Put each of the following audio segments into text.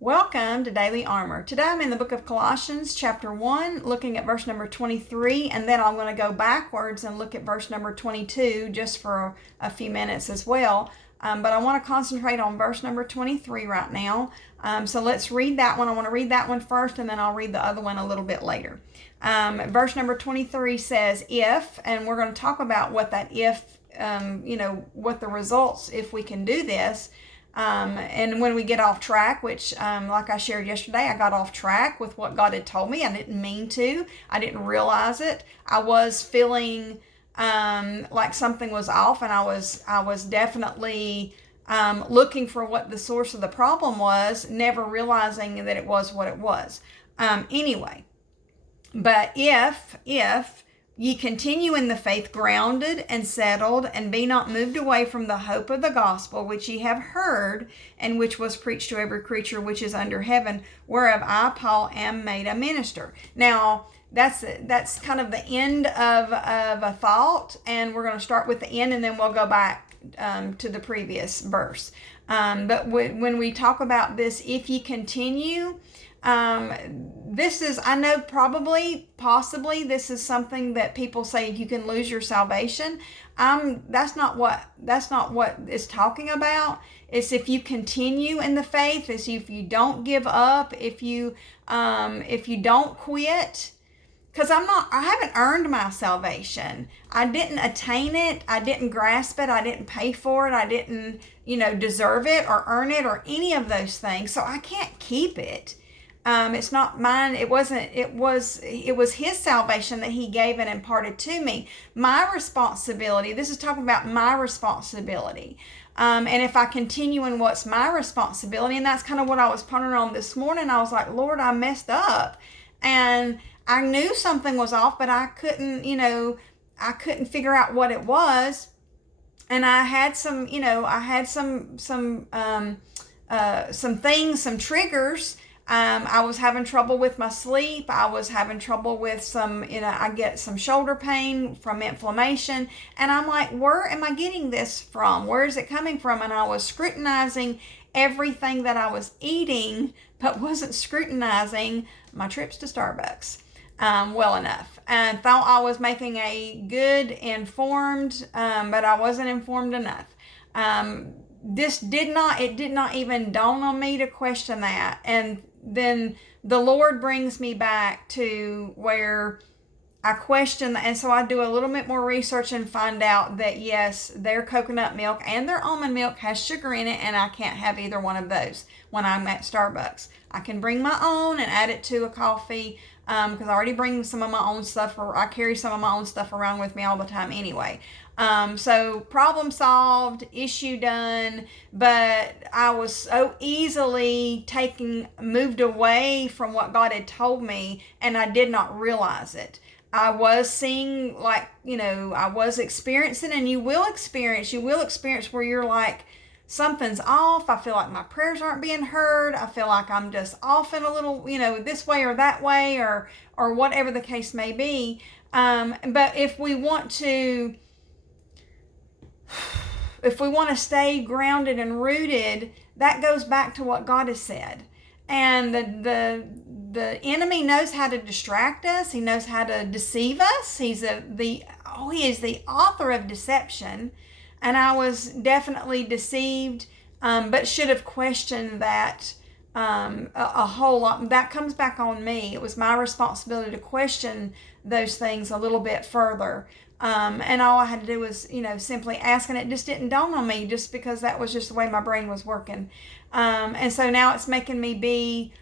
Welcome to Daily Armour. Today I'm in the book of Colossians chapter 1, looking at verse number 23, and then I'm going to go backwards and look at verse number 22 just for a few minutes as well. But I want to concentrate on verse number 23 right now. So let's read that one. I want to read that one first, and then I'll read the other one a little bit later. Verse number 23 says, if, and we're going to talk about what that if, what the results, if we can do this. And when we get off track, which like I shared yesterday, I got off track with what God had told me. I didn't mean to. I didn't realize it. I was feeling like something was off, and I was definitely looking for what the source of the problem was, never realizing that it was what it was. Anyway, but if ye continue in the faith, grounded and settled, and be not moved away from the hope of the gospel, which ye have heard, and which was preached to every creature which is under heaven, whereof I, Paul, am made a minister. Now, that's kind of the end of a thought, and we're going to start with the end, and then we'll go back to the previous verse. But when we talk about this, if ye continue, this is, I know possibly this is something that people say you can lose your salvation. That's not what it's talking about. It's if you continue in the faith, it's if you don't give up, if you don't quit. Because I haven't earned my salvation. I didn't attain it. I didn't grasp it. I didn't pay for it. I didn't, deserve it or earn it or any of those things. So I can't keep it. It's not mine. It was his salvation that he gave and imparted to me. My responsibility, this is talking about my responsibility. And if I continue in what's my responsibility, and that's kind of what I was pondering on this morning, I was like, Lord, I messed up. And I knew something was off, but I couldn't figure out what it was. And I had some triggers. I was having trouble with my sleep. I was having trouble with I get some shoulder pain from inflammation. And I'm like, where am I getting this from? Where is it coming from? And I was scrutinizing everything that I was eating, but wasn't scrutinizing my trips to Starbucks well enough. And thought I was making a good informed, but I wasn't informed enough. It did not even dawn on me to question that. And then the Lord brings me back to where I question, and so I do a little bit more research and find out that yes, their coconut milk and their almond milk has sugar in it, and I can't have either one of those when I'm at Starbucks. I can bring my own and add it to a coffee, because I already bring some of my own stuff, or I carry some of my own stuff around with me all the time anyway. So problem solved, issue done, but I was so easily moved away from what God had told me, and I did not realize it. I was seeing, I was experiencing, and you will experience where you're like, something's off. I feel like my prayers aren't being heard. I feel like I'm just off in a little, this way or that way, or whatever the case may be. But if we want to stay grounded and rooted, that goes back to what God has said. And the enemy knows how to distract us. He knows how to deceive us. He is the author of deception. And I was definitely deceived, but should have questioned that a whole lot. That comes back on me. It was my responsibility to question those things a little bit further. And all I had to do was, simply ask, and it just didn't dawn on me, just because that was just the way my brain was working. And so now it's making me be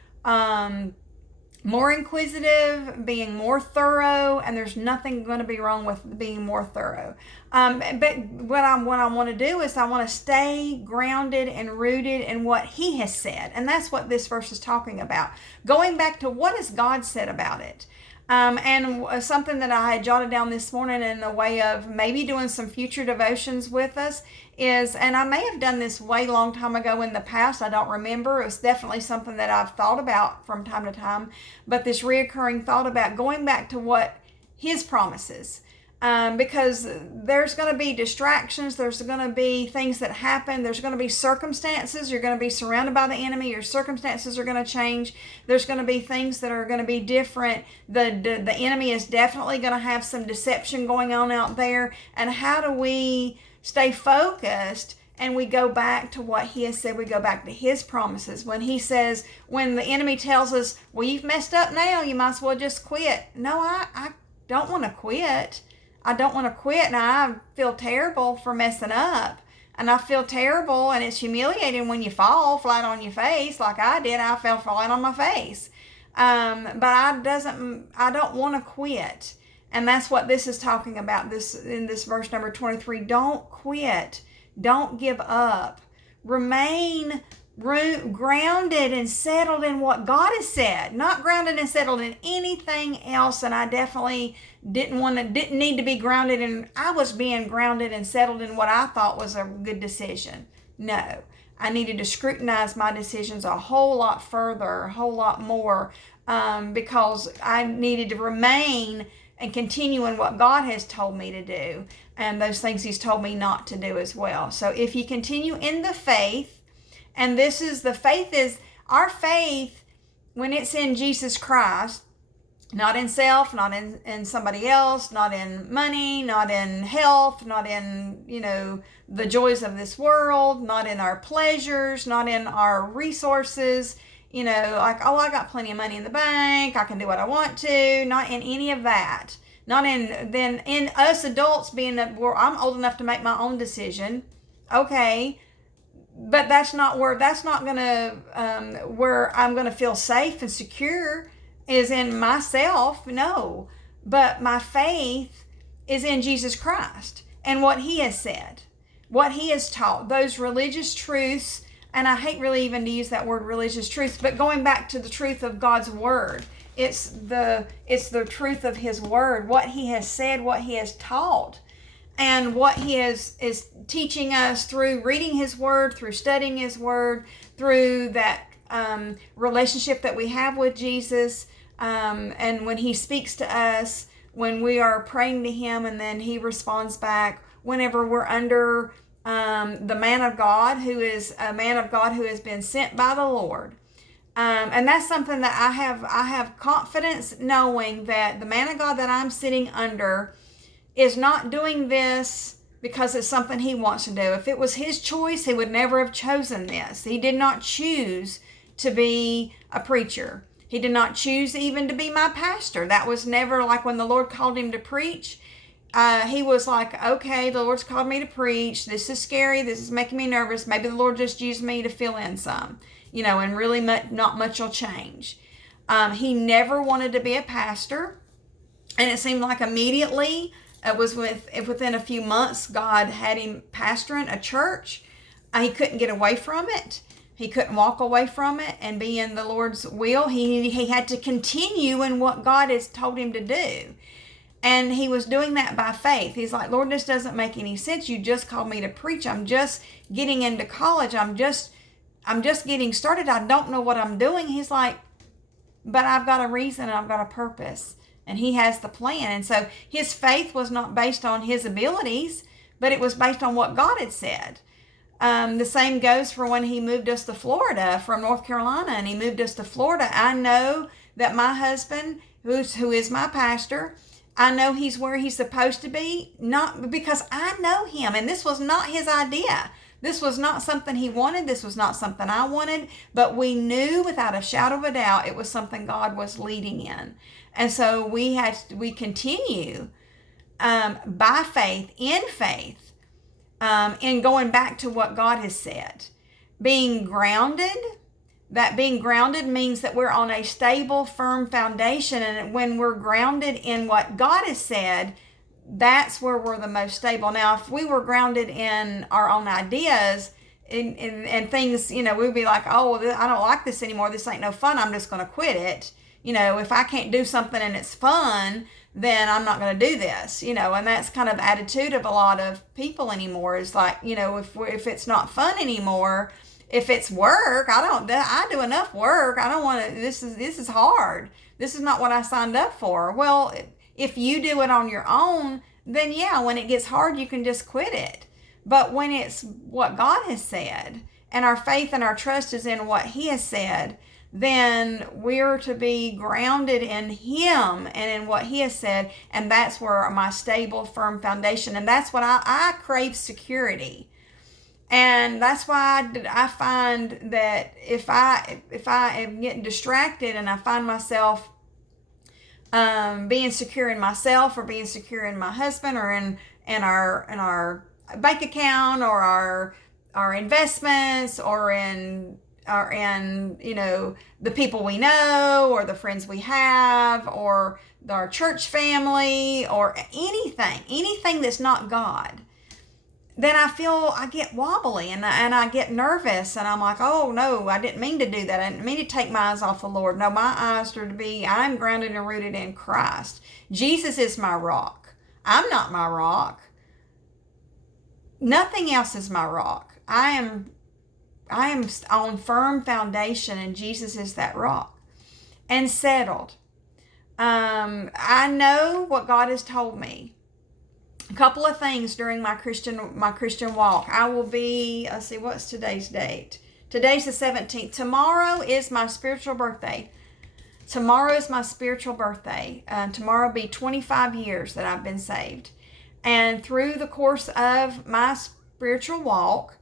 more inquisitive, being more thorough, and there's nothing going to be wrong with being more thorough. But what I want to do is I want to stay grounded and rooted in what He has said. And that's what this verse is talking about. Going back to what has God said about it. And something that I had jotted down this morning in the way of maybe doing some future devotions with us is, and I may have done this way long time ago in the past, I don't remember. It was definitely something that I've thought about from time to time, but this reoccurring thought about going back to what His promises. because there's going to be distractions. There's going to be things that happen. There's going to be circumstances. You're going to be surrounded by the enemy. Your circumstances are going to change. There's going to be things that are going to be different. The enemy is definitely going to have some deception going on out there. And how do we stay focused? And we go back to what he has said. We go back to his promises. When he says, when the enemy tells us, well, you've messed up now, you might as well just quit. No, I don't want to quit. I don't want to quit. Now, I feel terrible for messing up. And I feel terrible, and it's humiliating when you fall flat on your face like I did. I fell flat on my face. But I don't want to quit. And that's what this is talking about in this verse number 23. Don't quit. Don't give up. Remain grounded and settled in what God has said, not grounded and settled in anything else. And I definitely didn't need to be grounded in, I was being grounded and settled in what I thought was a good decision. No, I needed to scrutinize my decisions a whole lot further, a whole lot more, because I needed to remain and continue in what God has told me to do, and those things he's told me not to do as well. So if you continue in the faith, and our faith when it's in Jesus Christ, not in self, not in somebody else, not in money, not in health, not in, the joys of this world, not in our pleasures, not in our resources, like, oh, I got plenty of money in the bank, I can do what I want to, not in any of that. Not in us adults being that I'm old enough to make my own decision. Okay. But that's not gonna where I'm gonna feel safe and secure is in myself. No, but my faith is in Jesus Christ and what he has said, what he has taught, those religious truths. And I hate really even to use that word religious truth, but going back to the truth of God's word, it's the truth of his word, what he has said, what he has taught. And what he is teaching us through reading his word, through studying his word, through that relationship that we have with Jesus. And when he speaks to us, when we are praying to him, and then he responds back whenever we're under the man of God, who is a man of God who has been sent by the Lord. And that's something that I have confidence knowing that the man of God that I'm sitting under is not doing this because it's something he wants to do. If it was his choice, he would never have chosen this. He did not choose to be a preacher. He did not choose even to be my pastor. That was never like when the Lord called him to preach. He was like, okay, the Lord's called me to preach. This is scary. This is making me nervous. Maybe the Lord just used me to fill in some, and really not much will change. He never wanted to be a pastor. And it seemed like immediately, it was within a few months, God had him pastoring a church. He couldn't get away from it. He couldn't walk away from it and be in the Lord's will. He had to continue in what God has told him to do. And he was doing that by faith. He's like, Lord, this doesn't make any sense. You just called me to preach. I'm just getting into college. I'm just getting started. I don't know what I'm doing. He's like, but I've got a reason and I've got a purpose. And he has the plan. And so his faith was not based on his abilities, but it was based on what God had said. The same goes for when he moved us to Florida from North Carolina, and he moved us to Florida. I know that my husband, who is my pastor, I know he's where he's supposed to be, not because I know him. And this was not his idea. This was not something he wanted. This was not something I wanted. But we knew without a shadow of a doubt it was something God was leading in. And so we continue by faith, in faith, in going back to what God has said. Being grounded, that being grounded means that we're on a stable, firm foundation. And when we're grounded in what God has said, that's where we're the most stable. Now, if we were grounded in our own ideas and things, we'd be like, oh, I don't like this anymore. This ain't no fun. I'm just going to quit it. If I can't do something and it's fun, then I'm not going to do this, and that's kind of the attitude of a lot of people anymore is like, if it's not fun anymore, if it's work, I do enough work. I don't want to, this is hard. This is not what I signed up for. Well, if you do it on your own, then yeah, when it gets hard, you can just quit it. But when it's what God has said, and our faith and our trust is in what He has said, then we're to be grounded in Him and in what He has said. And that's where my stable, firm foundation. And that's what I crave security. And that's why I find that if I am getting distracted and I find myself being secure in myself or being secure in my husband or in our bank account or our investments or in the people we know or the friends we have or our church family or anything that's not God, then I get wobbly and I get nervous and I'm like, oh no, I didn't mean to do that. I didn't mean to take my eyes off the Lord. No, my eyes are to be, I'm grounded and rooted in Christ. Jesus is my rock. I'm not my rock. Nothing else is my rock. I am on firm foundation and Jesus is that rock and settled. I know what God has told me. A couple of things during my Christian walk. I will be, let's see, what's today's date? Today's the 17th. Tomorrow is my spiritual birthday. Tomorrow will be 25 years that I've been saved. And through the course of my spiritual walk,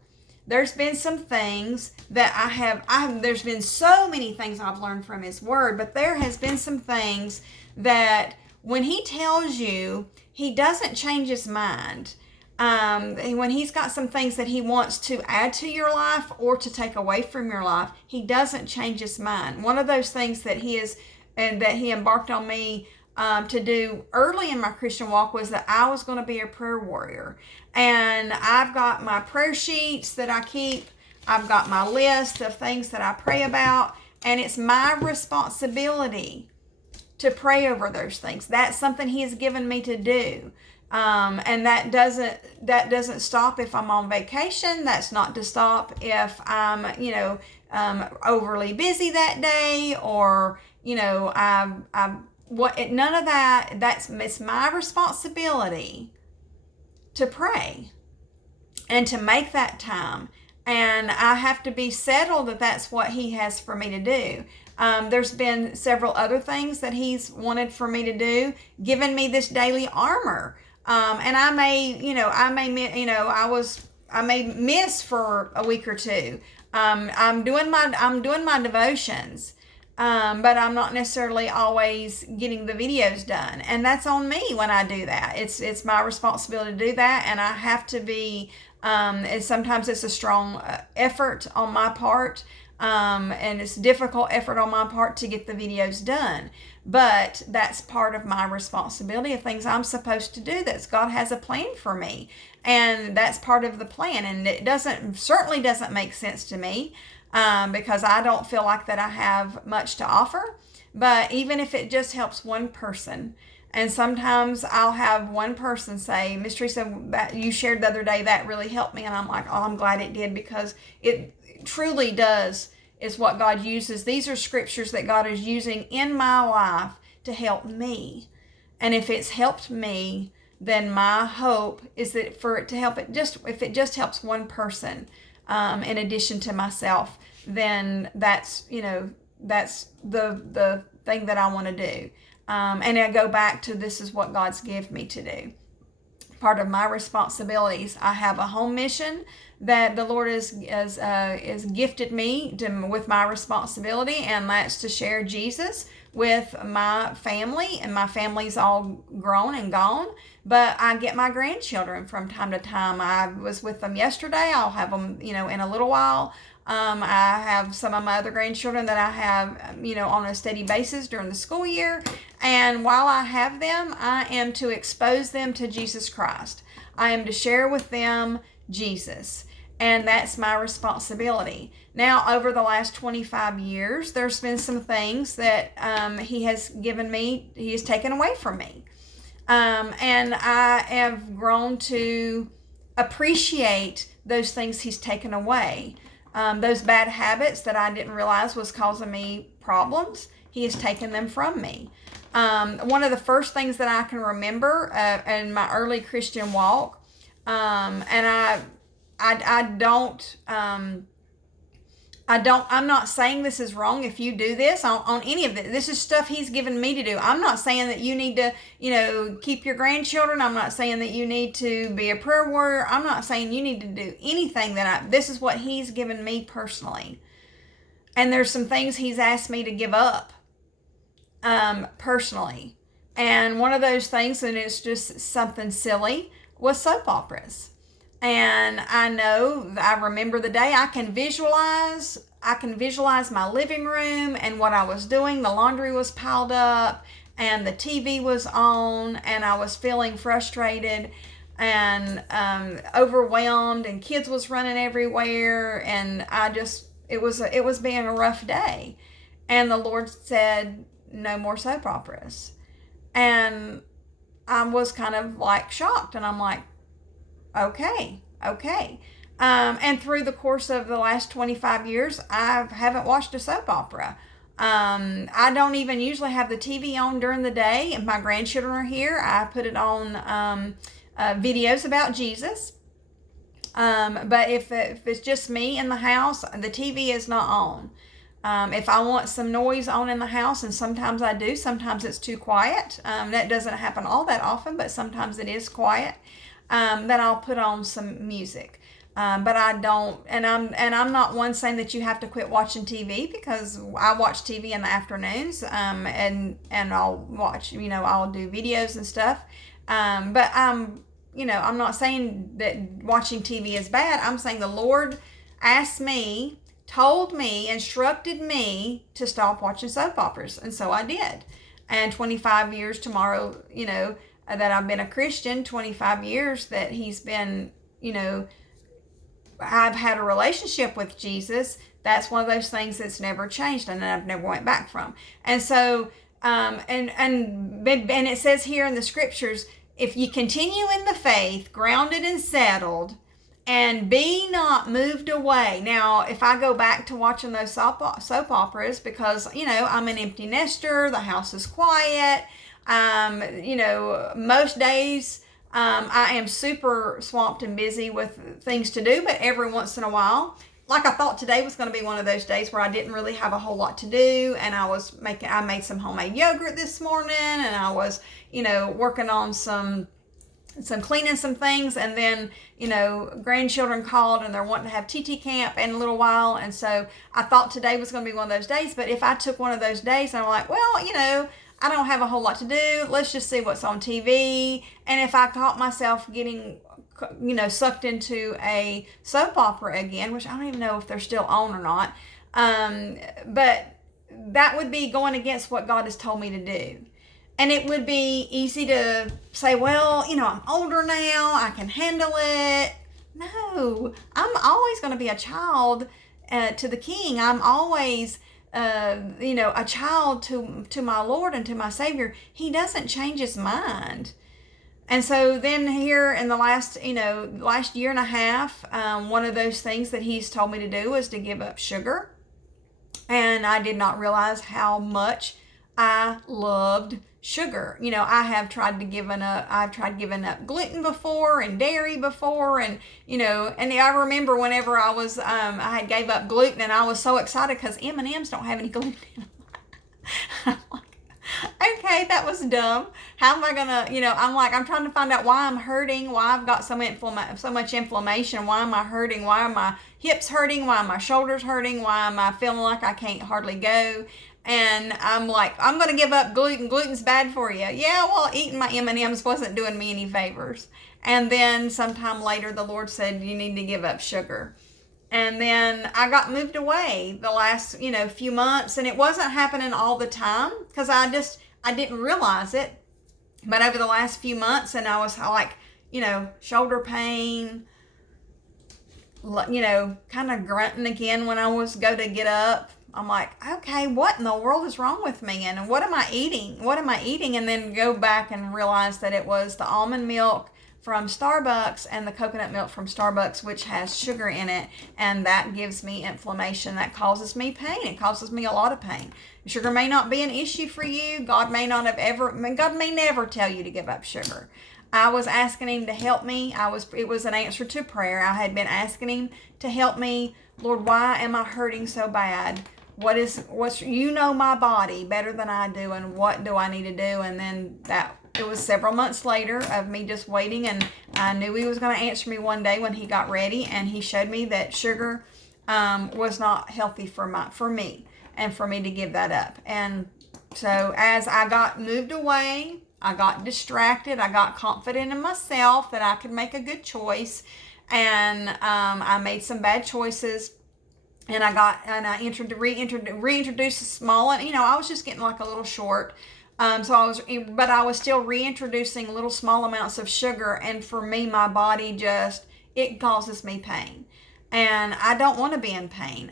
there's been some things that there's been so many things I've learned from His Word, but there has been some things that when He tells you, He doesn't change His mind. When He's got some things that He wants to add to your life or to take away from your life, He doesn't change His mind. One of those things that He embarked on me to do early in my Christian walk was that I was going to be a prayer warrior. And I've got my prayer sheets that I keep. I've got my list of things that I pray about. And it's my responsibility to pray over those things. That's something He has given me to do. And that doesn't stop if I'm on vacation. That's not to stop if I'm, overly busy that day or, none of that. It's my responsibility to pray and to make that time. And I have to be settled that that's what He has for me to do. There's been several other things that He's wanted for me to do, given me this daily armor. And I may miss for a week or two. I'm doing my devotions. But I'm not necessarily always getting the videos done. And that's on me when I do that. It's my responsibility to do that. And I have to be, sometimes it's a strong effort on my part. And it's a difficult effort on my part to get the videos done. But that's part of my responsibility of things I'm supposed to do. God has a plan for me. And that's part of the plan. And it certainly doesn't make sense to me. Because I don't feel like that I have much to offer. But even if it just helps one person, and sometimes I'll have one person say, Miss Teresa, that you shared the other day, that really helped me. And I'm like, oh, I'm glad it did, because it truly does is what God uses. These are scriptures that God is using in my life to help me. And if it's helped me, then my hope is that if it just helps one person, in addition to myself, then that's the thing that I want to do. And I go back to, this is what God's given me to do. Part of my responsibilities. I have a home mission that the Lord has gifted me with my responsibility, and that's to share Jesus with my family. And my family's all grown and gone, but I get my grandchildren from time to time. I was with them yesterday. I'll have them, in a little while. I have some of my other grandchildren that I have, on a steady basis during the school year. And while I have them, I am to expose them to Jesus Christ. I am to share with them Jesus. And that's my responsibility. Now, over the last 25 years, there's been some things that He has given me, He has taken away from me. And I have grown to appreciate those things He's taken away. Those bad habits that I didn't realize was causing me problems, He has taken them from me. One of the first things that I can remember in my early Christian walk, and I'm not saying this is wrong if you do this on any of it. This is stuff he's given me to do. I'm not saying that you need to, keep your grandchildren. I'm not saying that you need to be a prayer warrior. I'm not saying you need to do anything this is what he's given me personally. And there's some things he's asked me to give up, personally. And one of those things, and it's just something silly, was soap operas. And I remember the day. I can visualize my living room and what I was doing. The laundry was piled up and the TV was on, and I was feeling frustrated and overwhelmed, and kids was running everywhere, and it was being a rough day. And the Lord said, no more soap operas. And I was kind of like shocked, and I'm like, okay. And through the course of the last 25 years, I haven't watched a soap opera. I don't even usually have the TV on during the day. If my grandchildren are here, I put it on videos about Jesus. But if it's just me in the house, the TV is not on. If I want some noise on in the house, and sometimes I do, sometimes it's too quiet. That doesn't happen all that often, but sometimes it is quiet. Then I'll put on some music. But I don't, and I'm not one saying that you have to quit watching TV, because I watch TV in the afternoons, and I'll watch, I'll do videos and stuff. But I'm not saying that watching TV is bad. I'm saying the Lord told me, instructed me to stop watching soap operas. And so I did. And 25 years tomorrow, that I've been a Christian, 25 years that he's been, I've had a relationship with Jesus. That's one of those things that's never changed, and I've never went back from. And so, and it says here in the scriptures, if you continue in the faith, grounded and settled, and be not moved away. Now, if I go back to watching those soap operas, because, I'm an empty nester, the house is quiet, most days I am super swamped and busy with things to do, but every once in a while, like I thought today was going to be one of those days where I didn't really have a whole lot to do, and I made some homemade yogurt this morning, and I was, working on some cleaning some things, and then, grandchildren called and they're wanting to have TT camp in a little while, and so I thought today was going to be one of those days. But if I took one of those days and I'm like, well, I don't have a whole lot to do, let's just see what's on TV. And if I caught myself getting, sucked into a soap opera again, which I don't even know if they're still on or not, but that would be going against what God has told me to do. And it would be easy to say, well, I'm older now, I can handle it. No, I'm always going to be a child to the King. I'm always a child to my Lord and to my Savior. He doesn't change his mind. And so then here in the last year and a half, one of those things that he's told me to do was to give up sugar. And I did not realize how much I loved sugar. I've tried giving up gluten before, and dairy before, and I remember whenever I had gave up gluten, and I was so excited because M&Ms don't have any gluten in them. I'm like, okay, that was dumb. How am I gonna, I'm trying to find out why I'm hurting, why I've got so much inflammation, why am I hurting, why are my hips hurting, why are my shoulders hurting, why am I feeling like I can't hardly go? And I'm like, I'm going to give up gluten. Gluten's bad for you. Yeah, well, eating my M&Ms wasn't doing me any favors. And then sometime later, the Lord said, you need to give up sugar. And then I got moved away the last, few months. And it wasn't happening all the time because I didn't realize it. But over the last few months, and I was like, shoulder pain, kind of grunting again when I go to get up. I'm like, okay, what in the world is wrong with me? And what am I eating? And then go back and realize that it was the almond milk from Starbucks and the coconut milk from Starbucks, which has sugar in it, and that gives me inflammation. That causes me pain. It causes me a lot of pain. Sugar may not be an issue for you. God may never tell you to give up sugar. I was asking him to help me. It was an answer to prayer. I had been asking him to help me. Lord, why am I hurting so bad? You know my body better than I do, and what do I need to do? And then it was several months later of me just waiting, and I knew he was going to answer me one day when he got ready, and he showed me that sugar was not healthy for me, and for me to give that up. And so as I got moved away, I got distracted. I got confident in myself that I could make a good choice, and I made some bad choices. And I reintroduced a small, and I was just getting like a little short. But I was still reintroducing little small amounts of sugar, and for me, my body it causes me pain, and I don't want to be in pain.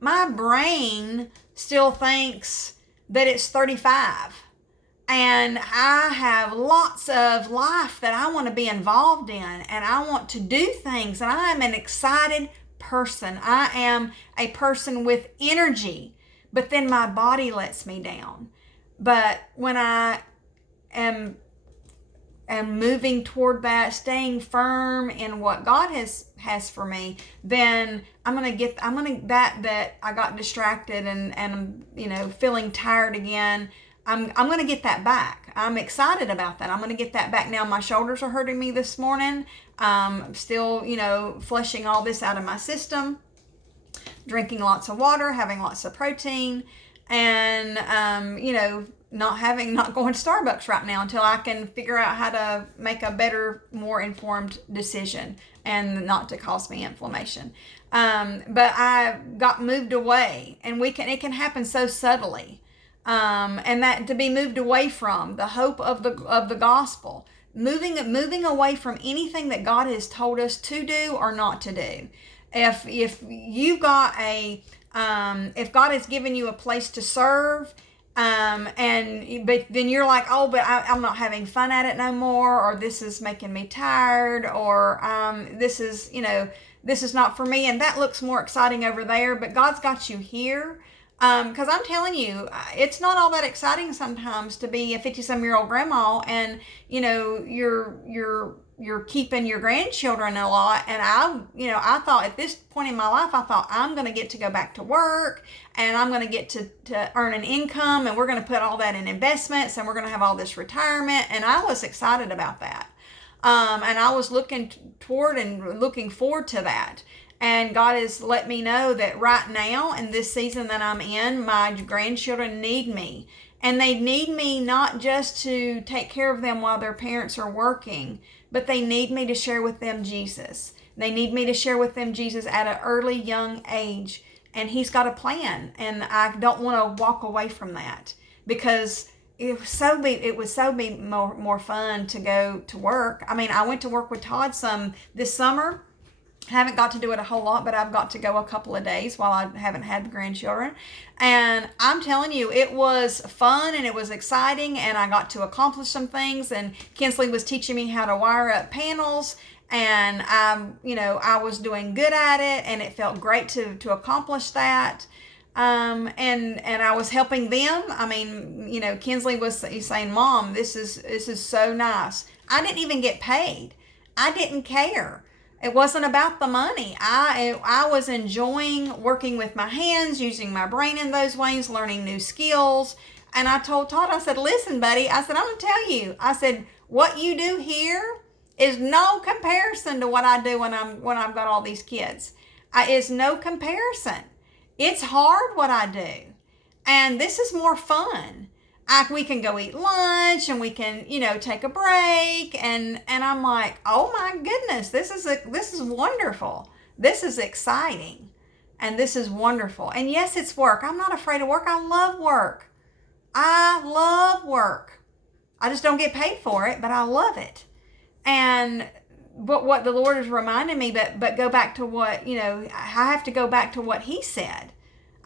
My brain still thinks that it's 35. And I have lots of life that I want to be involved in, and I want to do things, and I am an excited person. I am a person with energy, but then my body lets me down. But when I am moving toward that, staying firm in what God has for me, then that I got distracted and feeling tired again. I'm going to get that back. I'm excited about that. I'm going to get that back. Now my shoulders are hurting me this morning. Still, flushing all this out of my system, drinking lots of water, having lots of protein, and, not going to Starbucks right now until I can figure out how to make a better, more informed decision and not to cause me inflammation. But I got moved away, and it can happen so subtly. And that to be moved away from the hope of the gospel, moving away from anything that God has told us to do or not to do. If you've got if God has given you a place to serve, but then you're like, oh, but I'm not having fun at it no more, or this is making me tired, or this is not for me, and that looks more exciting over there, but God's got you here. Because I'm telling you, it's not all that exciting sometimes to be a 50-some-year-old grandma, and you're keeping your grandchildren a lot. And I thought at this point in my life, I'm going to get to go back to work, and I'm going to get to earn an income, and we're going to put all that in investments, and we're going to have all this retirement. And I was excited about that. And I was looking forward to that. And God has let me know that right now, in this season that I'm in, my grandchildren need me. And they need me not just to take care of them while their parents are working, but they need me to share with them Jesus. They need me to share with them Jesus at an early, young age. And He's got a plan. And I don't want to walk away from that, because it would so be more fun to go to work. I mean, I went to work with Todd some this summer. Haven't got to do it a whole lot, but I've got to go a couple of days while I haven't had the grandchildren. And I'm telling you, it was fun and it was exciting, and I got to accomplish some things. And Kinsley was teaching me how to wire up panels, and I was doing good at it, and it felt great to accomplish that. And I was helping them. I mean, Kinsley was saying, Mom, this is so nice. I didn't even get paid. I didn't care. It wasn't about the money. I was enjoying working with my hands, using my brain in those ways, learning new skills. And I told Todd, I said, listen, buddy, I said, I'm going to tell you. I said, what you do here is no comparison to what I do when I've got all these kids. It's no comparison. It's hard what I do. And this is more fun. We can go eat lunch, and we can, take a break. And I'm like, oh my goodness, this is wonderful. This is exciting. And this is wonderful. And yes, it's work. I'm not afraid of work. I love work. I love work. I just don't get paid for it, but I love it. But what the Lord is reminding me, but go back to what, I have to go back to what He said.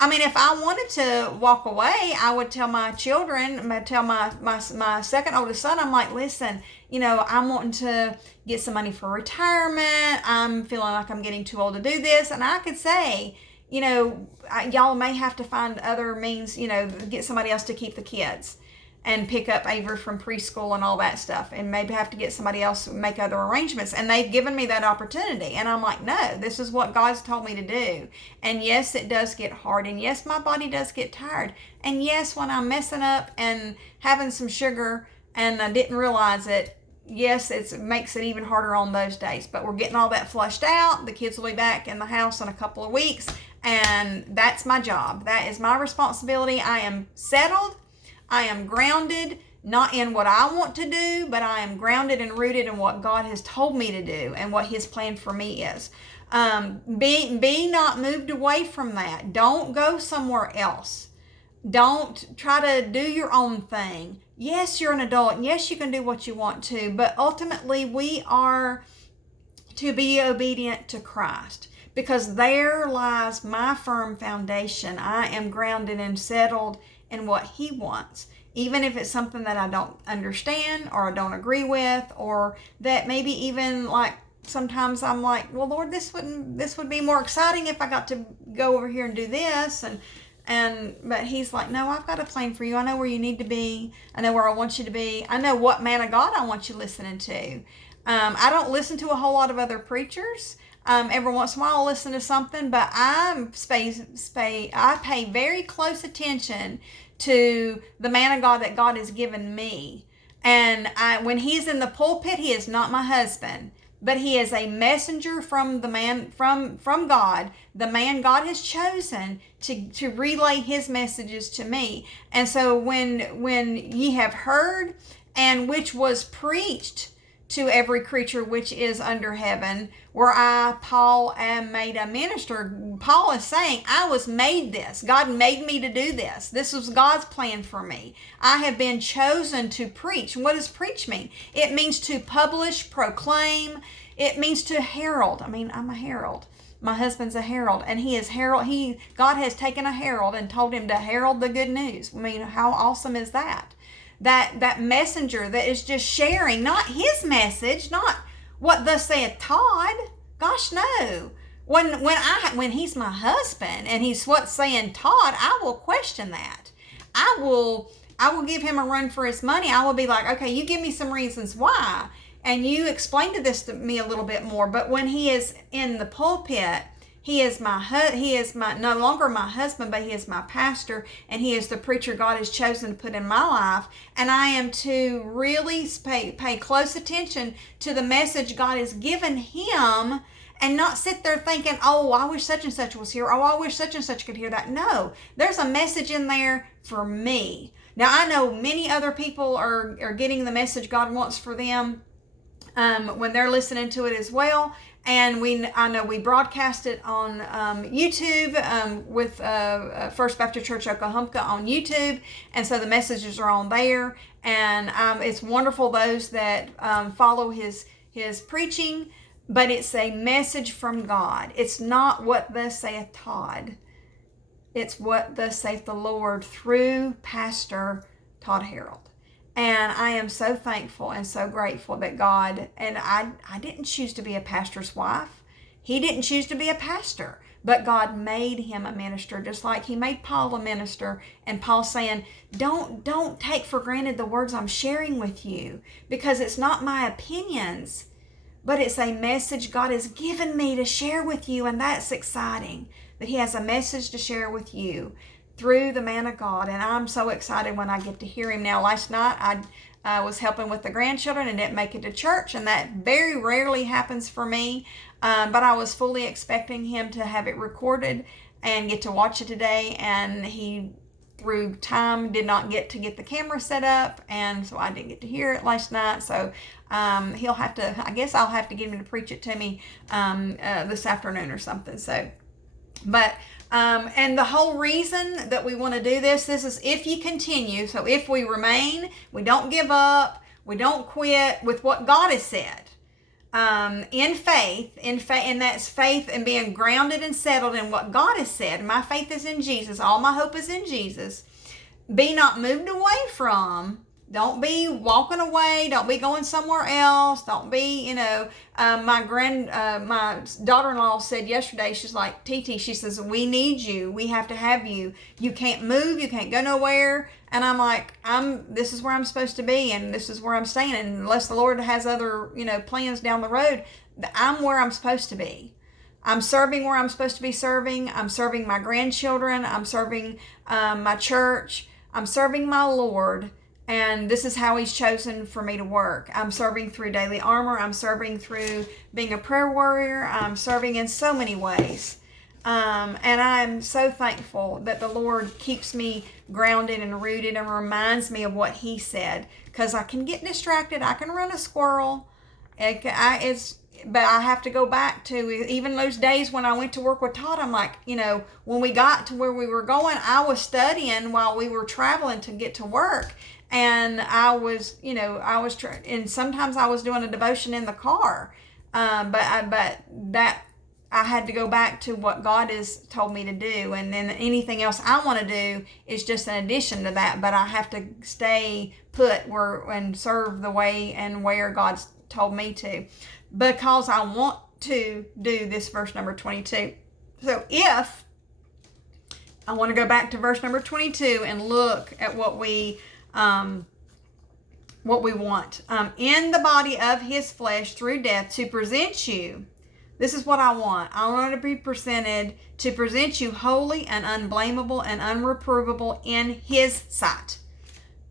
I mean, if I wanted to walk away, I would tell my children, tell my second oldest son, I'm like, listen, I'm wanting to get some money for retirement. I'm feeling like I'm getting too old to do this. And I could say, y'all may have to find other means, get somebody else to keep the kids and pick up Avery from preschool and all that stuff, and maybe have to get somebody else to make other arrangements. And they've given me that opportunity, and I'm like, no, this is what God's told me to do. And yes, it does get hard, and yes, my body does get tired, and yes, when I'm messing up and having some sugar and I didn't realize it, yes, it makes it even harder on those days. But we're getting all that flushed out. The kids will be back in the house in a couple of weeks, and that's my job. That is my responsibility. I am settled. I am grounded, not in what I want to do, but I am grounded and rooted in what God has told me to do and what His plan for me is. Be not moved away from that. Don't go somewhere else. Don't try to do your own thing. Yes, you're an adult. Yes, you can do what you want to, but ultimately we are to be obedient to Christ, because there lies my firm foundation. I am grounded and settled in what He wants, even if it's something that I don't understand or I don't agree with, or that maybe even like sometimes I'm like, well, Lord, this would be more exciting if I got to go over here and do this, but He's like, no, I've got a plan for you. I know where you need to be. I know where I want you to be. I know what man of God I want you listening to. I don't listen to a whole lot of other preachers. Every once in a while I'll listen to something, but I pay very close attention to the man of God that God has given me. And when he's in the pulpit, he is not my husband, but he is a messenger from the man, from God, the man God has chosen to relay his messages to me. And so when ye have heard, and which was preached to every creature which is under heaven, where I, Paul, am made a minister. Paul is saying, I was made this. God made me to do this. This was God's plan for me. I have been chosen to preach. What does preach mean? It means to publish, proclaim. It means to herald. I mean, I'm a herald. My husband's a herald, and he is herald. God has taken a herald and told him to herald the good news. I mean, how awesome is that? That messenger that is just sharing, not his message, not what thus saith Todd. Gosh, no. When he's my husband and he's what's saying Todd, I will question that. I will give him a run for his money. I will be like, okay, you give me some reasons why, and you explain to me a little bit more. But when he is in the pulpit, he is no longer my husband, but he is my pastor, and he is the preacher God has chosen to put in my life. And I am to really pay close attention to the message God has given him, and not sit there thinking, oh, I wish such and such was here. Oh, I wish such and such could hear that. No, there's a message in there for me. Now, I know many other people are getting the message God wants for them when they're listening to it as well. And I know we broadcast it on YouTube with First Baptist Church Oklahoma on YouTube, and so the messages are on there. And it's wonderful those that follow his preaching, but it's a message from God. It's not what thus saith Todd. It's what thus saith the Lord through Pastor Todd Harold. And I am so thankful and so grateful that God, and I didn't choose to be a pastor's wife. He didn't choose to be a pastor, but God made him a minister, just like he made Paul a minister. And Paul's saying, don't take for granted the words I'm sharing with you, because it's not my opinions, but it's a message God has given me to share with you. And that's exciting, that he has a message to share with you through the man of God. And I'm so excited when I get to hear him. Now, last night I was helping with the grandchildren and didn't make it to church, and that very rarely happens for me, but I was fully expecting him to have it recorded and get to watch it today, and he, through time, did not get the camera set up, and so I didn't get to hear it last night. So he'll have to, I guess I'll have to get him to preach it to me this afternoon or something. So, but and the whole reason that we want to do this is if you continue. So if we remain, we don't give up, we don't quit with what God has said. in faith, and that's faith and being grounded and settled in what God has said. My faith is in Jesus. All my hope is in Jesus. Be not moved away from. Don't be walking away. Don't be going somewhere else. Don't be, my daughter-in-law said yesterday, she's like, TT, she says, we need you. We have to have you. You can't move. You can't go nowhere. And I'm like, this is where I'm supposed to be, and this is where I'm staying. And unless the Lord has other, plans down the road, I'm where I'm supposed to be. I'm serving where I'm supposed to be serving. I'm serving my grandchildren. I'm serving my church. I'm serving my Lord. And this is how He's chosen for me to work. I'm serving through Daily Armour. I'm serving through being a prayer warrior. I'm serving in so many ways. And I'm so thankful that the Lord keeps me grounded and rooted and reminds me of what He said. Because I can get distracted. I can run a squirrel. But I have to go back to even those days when I went to work with Todd. I'm like, when we got to where we were going, I was studying while we were traveling to get to work. And I was, and sometimes I was doing a devotion in the car. But I had to go back to what God has told me to do. And then anything else I want to do is just an addition to that. But I have to stay put and serve the way and where God's told me to, because I want to do this verse number 22. So if I want to go back to verse number 22 and look at what we want, in the body of His flesh through death, to present you. This is what I want. I want to be to present you holy and unblameable and unreprovable in His sight.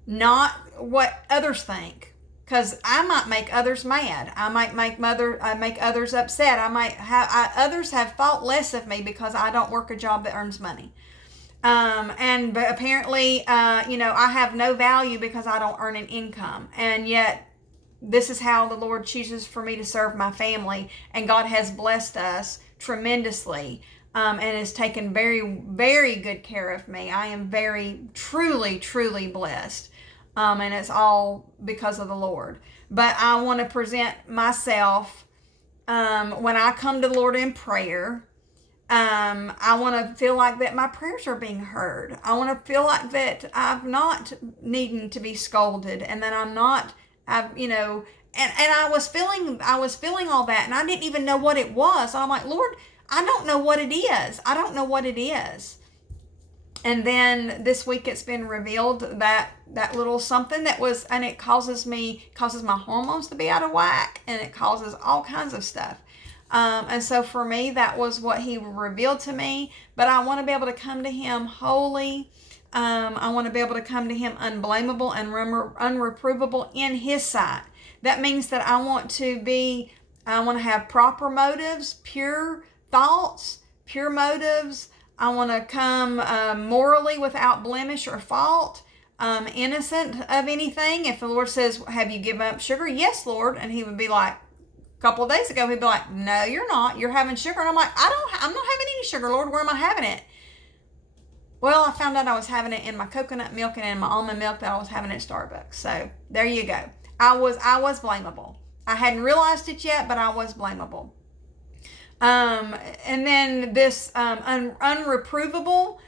Not what others think. Because I might make others mad. I might make others upset. Others have thought less of me because I don't work a job that earns money. But apparently, I have no value because I don't earn an income. And yet, this is how the Lord chooses for me to serve my family. And God has blessed us tremendously, and has taken very, very good care of me. I am very, truly, truly blessed. And it's all because of the Lord. But I want to present myself, when I come to the Lord in prayer, I want to feel like that my prayers are being heard. I want to feel like that I'm not needing to be scolded, and that I'm not, and I was feeling all that, and I didn't even know what it was. And I'm like, Lord, I don't know what it is. I don't know what it is. And then this week it's been revealed that little something and it causes my hormones to be out of whack, and it causes all kinds of stuff. And so for me, that was what He revealed to me. But I want to be able to come to Him holy. I want to be able to come to Him unblameable and unreprovable in His sight. That means that I want to have proper motives, pure thoughts, pure motives. I want to come morally without blemish or fault, innocent of anything. If the Lord says, have you given up sugar? Yes, Lord. And He would be like, a couple of days ago, He'd be like, no, you're not. You're having sugar. And I'm like, I'm not having any sugar, Lord. Where am I having it? Well, I found out I was having it in my coconut milk and in my almond milk that I was having at Starbucks. So there you go. I was blamable. I hadn't realized it yet, but I was blamable. And then this unreprovable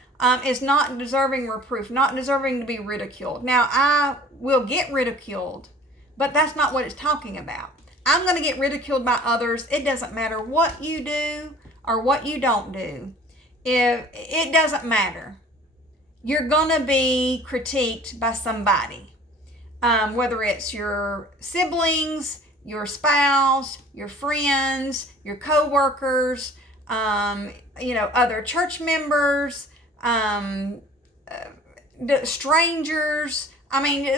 is not deserving reproof, not deserving to be ridiculed. Now, I will get ridiculed, but that's not what it's talking about. I'm going to get ridiculed by others. It doesn't matter what you do or what you don't do. It doesn't matter. You're going to be critiqued by somebody, whether it's your siblings, your spouse, your friends, your co-workers, other church members, strangers. I mean,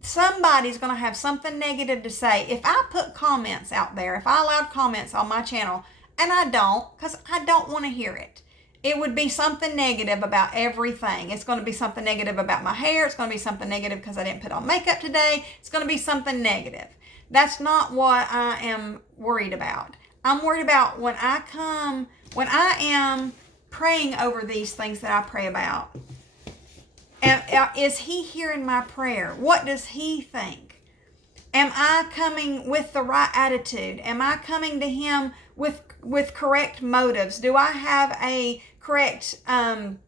somebody's going to have something negative to say. If I put comments out there, if I allowed comments on my channel, and I don't, because I don't want to hear it, it would be something negative about everything. It's going to be something negative about my hair. It's going to be something negative because I didn't put on makeup today. It's going to be something negative. That's not what I am worried about. I'm worried about when I am praying over these things that I pray about. And is He hearing my prayer? What does He think? Am I coming with the right attitude? Am I coming to him with correct motives? Do I have a correct am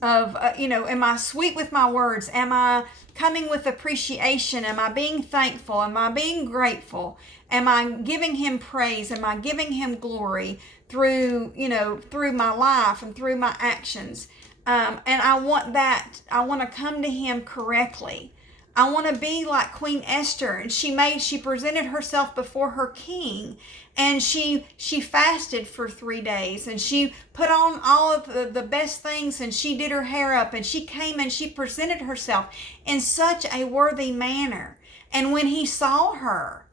I sweet with my words? Am I coming with appreciation? Am I being thankful? Am I being grateful? Am I giving him praise? Am I giving him glory through my life and through my actions? And I want to come to him correctly. I want to be like Queen Esther, and she presented herself before her king, and she fasted for 3 days, and she put on all of the best things, and she did her hair up, and she came and she presented herself in such a worthy manner. And when he saw her,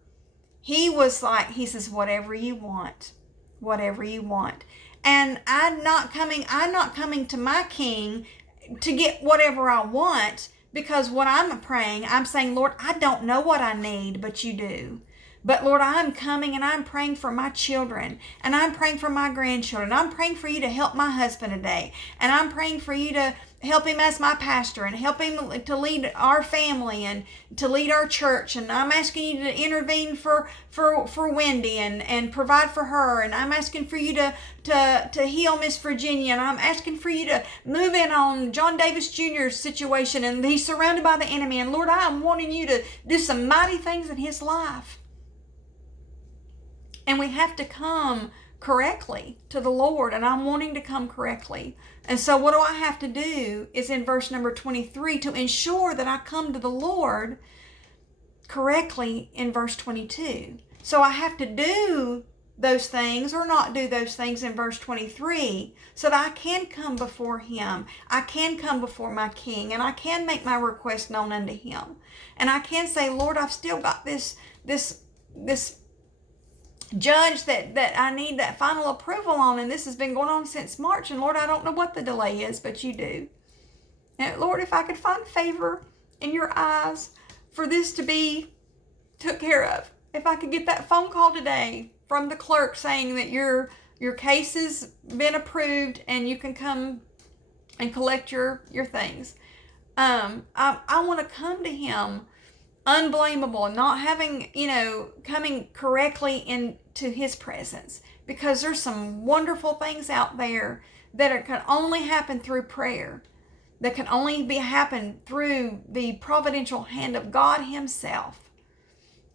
he says, whatever you want, whatever you want. And I'm not coming to my king to get whatever I want. Because what I'm praying, I'm saying, Lord, I don't know what I need, but you do. But Lord, I'm coming and I'm praying for my children, and I'm praying for my grandchildren. I'm praying for you to help my husband today. And I'm praying for you to help him as my pastor, and help him to lead our family and to lead our church. And I'm asking you to intervene for Wendy and provide for her. And I'm asking for you to heal Miss Virginia. And I'm asking for you to move in on John Davis Jr.'s situation, and he's surrounded by the enemy. And Lord, I am wanting you to do some mighty things in his life. And we have to come correctly to the Lord, and I'm wanting to come correctly. And so what do I have to do is in verse number 23 to ensure that I come to the Lord correctly in verse 22. So I have to do those things or not do those things in verse 23 so that I can come before him. I can come before my king, and I can make my request known unto him. And I can say, Lord, I've still got this judge that I need that final approval on, and this has been going on since March, and Lord, I don't know what the delay is, but you do. And Lord, if I could find favor in your eyes for this to be took care of, if I could get that phone call today from the clerk saying that your case has been approved and you can come and collect your things. I want to come to him unblameable, not having, coming correctly into his presence, because there's some wonderful things out there that can only happen through prayer, that can only happen through the providential hand of God himself.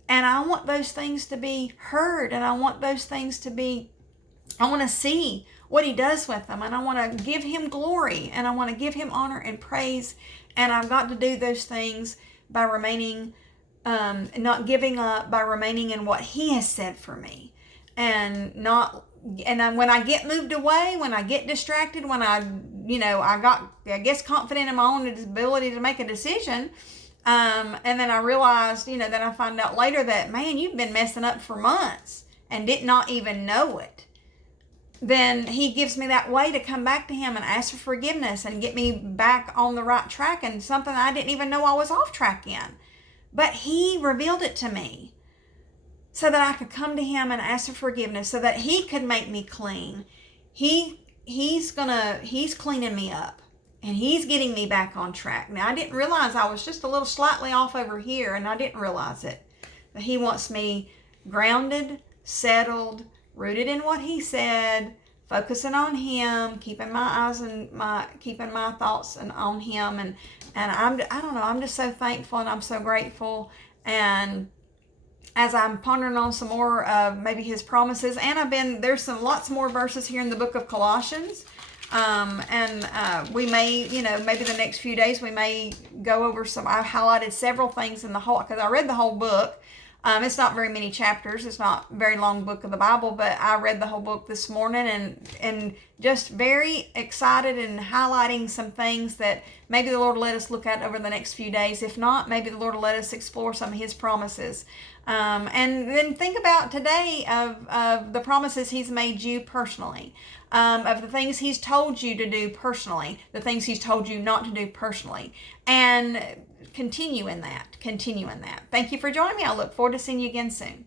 And I want those things to be heard, and I want those things I want to see what he does with them, and I want to give him glory, and I want to give him honor and praise. And I've got to do those things by remaining, not giving up, by remaining in what he has said for me. And when I get moved away, when I get distracted, when I got confident in my own ability to make a decision, and then I realized, then I find out later that, man, you've been messing up for months and did not even know it. Then he gives me that way to come back to him and ask for forgiveness and get me back on the right track, and something I didn't even know I was off track in. But he revealed it to me so that I could come to him and ask for forgiveness, so that he could make me clean. He's cleaning me up, and he's getting me back on track. Now, I didn't realize I was just a little slightly off over here, and I didn't realize it. But he wants me grounded, settled, rooted in what he said, focusing on him, keeping my eyes and keeping my thoughts on him. And I'm just so thankful, and I'm so grateful. And as I'm pondering on some more of maybe his promises, and there's lots more verses here in the book of Colossians. We may, maybe the next few days we may go over I've highlighted several things in because I read the whole book. It's not very many chapters. It's not a very long book of the Bible, but I read the whole book this morning and just very excited and highlighting some things that maybe the Lord will let us look at over the next few days. If not, maybe the Lord will let us explore some of his promises. And then think about today of the promises he's made you personally, of the things he's told you to do personally, the things he's told you not to do personally, and continue in that. Thank you for joining me. I look forward to seeing you again soon.